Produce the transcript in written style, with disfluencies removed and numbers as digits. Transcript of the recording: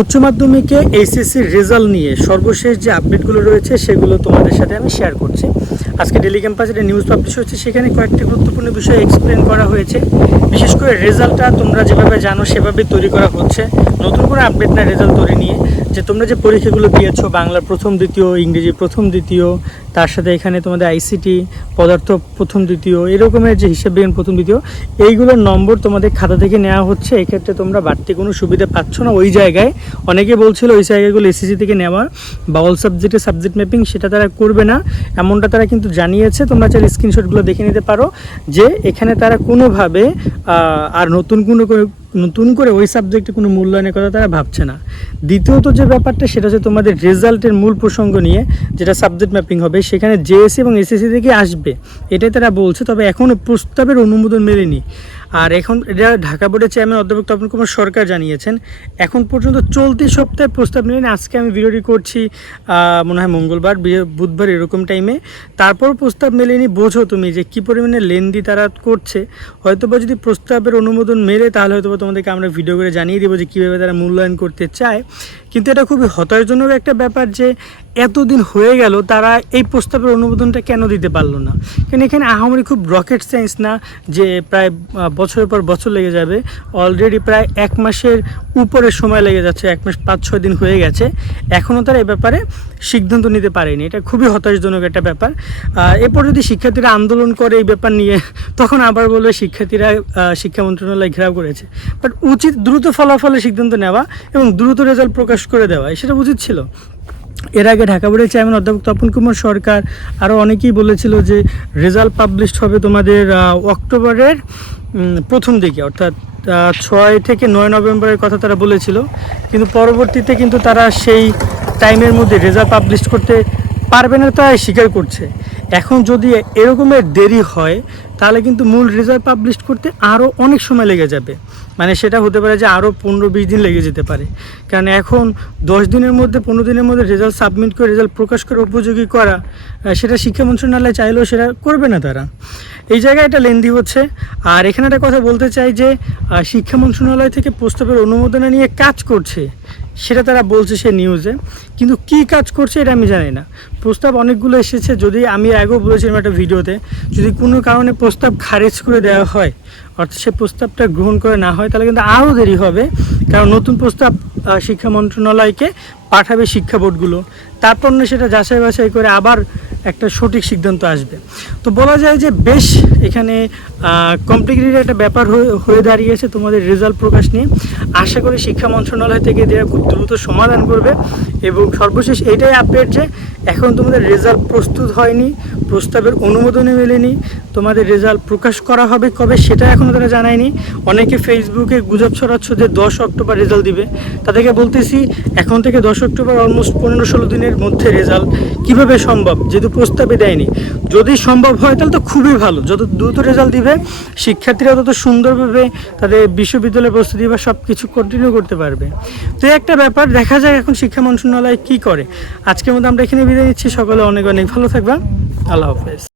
উচ্চ মাধ্যমিকে এইচএসসির রেজাল্ট নিয়ে সর্বশেষ যে আপডেটগুলো রয়েছে সেগুলো তোমাদের সাথে আমি শেয়ার করছি। আজকে ডেইলি ক্যাম্পাসে একটা নিউজ পাবলিশ হয়েছে, সেখানে কয়েকটি গুরুত্বপূর্ণ বিষয় এক্সপ্লেন করা হয়েছে। বিশেষ করে রেজাল্টটা তোমরা যেভাবে জানো সেভাবে তৈরি করা হচ্ছে, নতুন করে আপডেট না রেজাল্ট তৈরি নিয়ে। যে তোমরা যে পরীক্ষাগুলো দিয়েছো, বাংলার প্রথম দ্বিতীয়, ইংরেজি প্রথম দ্বিতীয়, তার সাথে এখানে তোমাদের আইসিটি, পদার্থ প্রথম দ্বিতীয়, এরকমের যে হিসাব বিজ্ঞান প্রথম দ্বিতীয়, এইগুলোর নম্বর তোমাদের খাতা থেকে নেওয়া হচ্ছে। এক্ষেত্রে তোমরা বাড়তি কোনো সুবিধা পাচ্ছ না ওই জায়গায়। অনেকে বলছিল ওই জায়গাগুলো এসএসসি থেকে নেওয়ার বা অল সাবজেক্টে সাবজেক্ট ম্যাপিং, সেটা তারা করবে না, এমনটা তারা কিন্তু জানিয়েছে। তোমরা চাইলে স্ক্রিনশটগুলো দেখে নিতে পারো যে এখানে তারা কোনোভাবে আর নতুন করে ওই সাবজেক্টে কোনো মূল্যায়নের কথা তারা ভাবছে না। দ্বিতীয়ত যে ব্যাপারটা সেটা হচ্ছে তোমাদের রেজাল্টের মূল প্রসঙ্গ নিয়ে, যেটা সাবজেক্ট ম্যাপিং হবে, সেখানে জেএসসি এবং এসএসসি থেকে আসবে, এটাই তারা বলছে। তবে এখনও প্রস্তাবের অনুমোদন মেলেনি। আর এখন এটা ঢাকা বোর্ডের চেয়ারম্যান অধ্যাপক তপন কুমার সরকার জানিয়েছেন এখন পর্যন্ত চলতি সপ্তাহে প্রস্তাব মেলেনি। আজকে আমি ভিডিওটি করছি মনে হয় মঙ্গলবার, বুধবার এরকম টাইমে, তারপর প্রস্তাব মেলেনি। বোঝো তুমি যে কী পরিমাণে লেন্দি তারা করছে। হয়তোবা যদি প্রস্তাবের অনুমোদন মেলে তাহলে হয়তোবা তোমাদেরকে আমরা ভিডিও করে জানিয়ে দেবো যে কীভাবে তারা মূল্যায়ন করতে চায়। কিন্তু এটা খুবই হতাশজনক একটা ব্যাপার যে এতদিন হয়ে গেল তারা এই প্রস্তাবের অনুমোদনটা কেন দিতে পারলো না। কারণ এখানে আহামরি খুব রকেট সায়েন্স না যে প্রায় বছরের পর বছর লেগে যাবে। অলরেডি প্রায় 1 মাসের উপরে সময় লেগে যাচ্ছে, 1 মাস 5-6 দিন হয়ে গেছে, এখনও তারা এই ব্যাপারে সিদ্ধান্ত নিতে পারেনি। এটা খুবই হতাশজনক একটা ব্যাপার। এরপর যদি শিক্ষার্থীরা আন্দোলন করে এই ব্যাপার নিয়ে, তখন আবার বলবে শিক্ষার্থীরা শিক্ষা মন্ত্রণালয় ঘেরাও করেছে। বাট উচিত দ্রুত ফলাফলের সিদ্ধান্ত নেওয়া এবং দ্রুত রেজাল্ট প্রকাশ করে দেওয়া, সেটা উচিত ছিল। এর আগে ঢাকা বোর্ডের চেয়ারম্যান অধ্যাপক তপন কুমার সরকার আরও অনেকেই বলেছিল যে রেজাল্ট পাবলিশড হবে তোমাদের অক্টোবরের প্রথম দিকে, অর্থাৎ 6 থেকে 9 নভেম্বরের কথা তারা বলেছিল। কিন্তু পরবর্তীতে কিন্তু তারা সেই টাইমের মধ্যে রেজাল্ট পাবলিশ করতে পারবে না, তাই স্বীকার করছে। এখন যদি এরকমের দেরি হয় তাহলে কিন্তু মূল রেজাল্ট পাবলিশ করতে আরও অনেক সময় লেগে যাবে। মানে সেটা হতে পারে যে আরও 15-20 দিন লেগে যেতে পারে। কারণ এখন 10 দিনের মধ্যে 15 দিনের মধ্যে রেজাল্ট সাবমিট করে রেজাল্ট প্রকাশ করে উপযোগী করা, সেটা শিক্ষা মন্ত্রণালয় চাইলেও সেটা করবে না তারা। এই জায়গায় এটা লেন্দি হচ্ছে। আর এখানে একটা কথা বলতে চাই যে শিক্ষা মন্ত্রণালয় থেকে প্রস্তাবের অনুমোদন নিয়ে কাজ করছে, সেটা তারা বলছে সে নিউজে, কিন্তু কি কাজ করছে এটা আমি জানি না। প্রস্তাব অনেকগুলো এসেছে, যদি আমি আগেও বলেছিলাম একটা ভিডিওতে, যদি কোনো কারণে প্রস্তাব খারিজ করে দেওয়া হয়, অর্থাৎ সে প্রস্তাবটা গ্রহণ করে না হয়, তাহলে কিন্তু আরও দেরি হবে। কারণ নতুন প্রস্তাব শিক্ষা মন্ত্রণালয়কে পাঠাবে শিক্ষা বোর্ডগুলো, তারপর না সেটা যাচাই বাছাই করে আবার একটা সঠিক সিদ্ধান্ত আসবে। তো বলা যায় যে বেশ এখানে কমপ্লিকেটেড একটা ব্যাপার হয়ে দাঁড়িয়েছে তোমাদের রেজাল্ট প্রকাশ নিয়ে। আশা করি শিক্ষা মন্ত্রণালয় থেকে দেওয়া খুব দ্রুত সমাধান করবে। এবং সর্বশেষ এইটাই আপডেট যে এখন তোমাদের রেজাল্ট প্রস্তুত হয়নি, প্রস্তাবের অনুমোদনে মেলেনি, তোমাদের রেজাল্ট প্রকাশ করা হবে কবে সেটা এখনও তারা জানায়নি। অনেকে ফেসবুকে গুজব ছড়াচ্ছ যে 10 অক্টোবর রেজাল্ট দিবে, তাদেরকে বলতেছি এখন থেকে 10 অক্টোবর অলমোস্ট 15-16 দিনের মধ্যে রেজাল্ট কীভাবে সম্ভব, যেহেতু প্রস্তাবে দেয়নি। যদি সম্ভব হয় তাহলে তো খুবই ভালো, যত দ্রুত রেজাল্ট দিবে শিক্ষার্থীরা তত সুন্দরভাবে তাদের বিশ্ববিদ্যালয়ের প্রস্তুতি বা সব কিছু কন্টিনিউ করতে পারবে। তো একটা ব্যাপার, দেখা যায় এখন শিক্ষা মন্ত্রণালয় কী করে। আজকের মধ্যে আমরা এখানে বিদায় নিচ্ছি। সকলে অনেক অনেক ভালো থাকবা। আল্লাহ হাফেজ।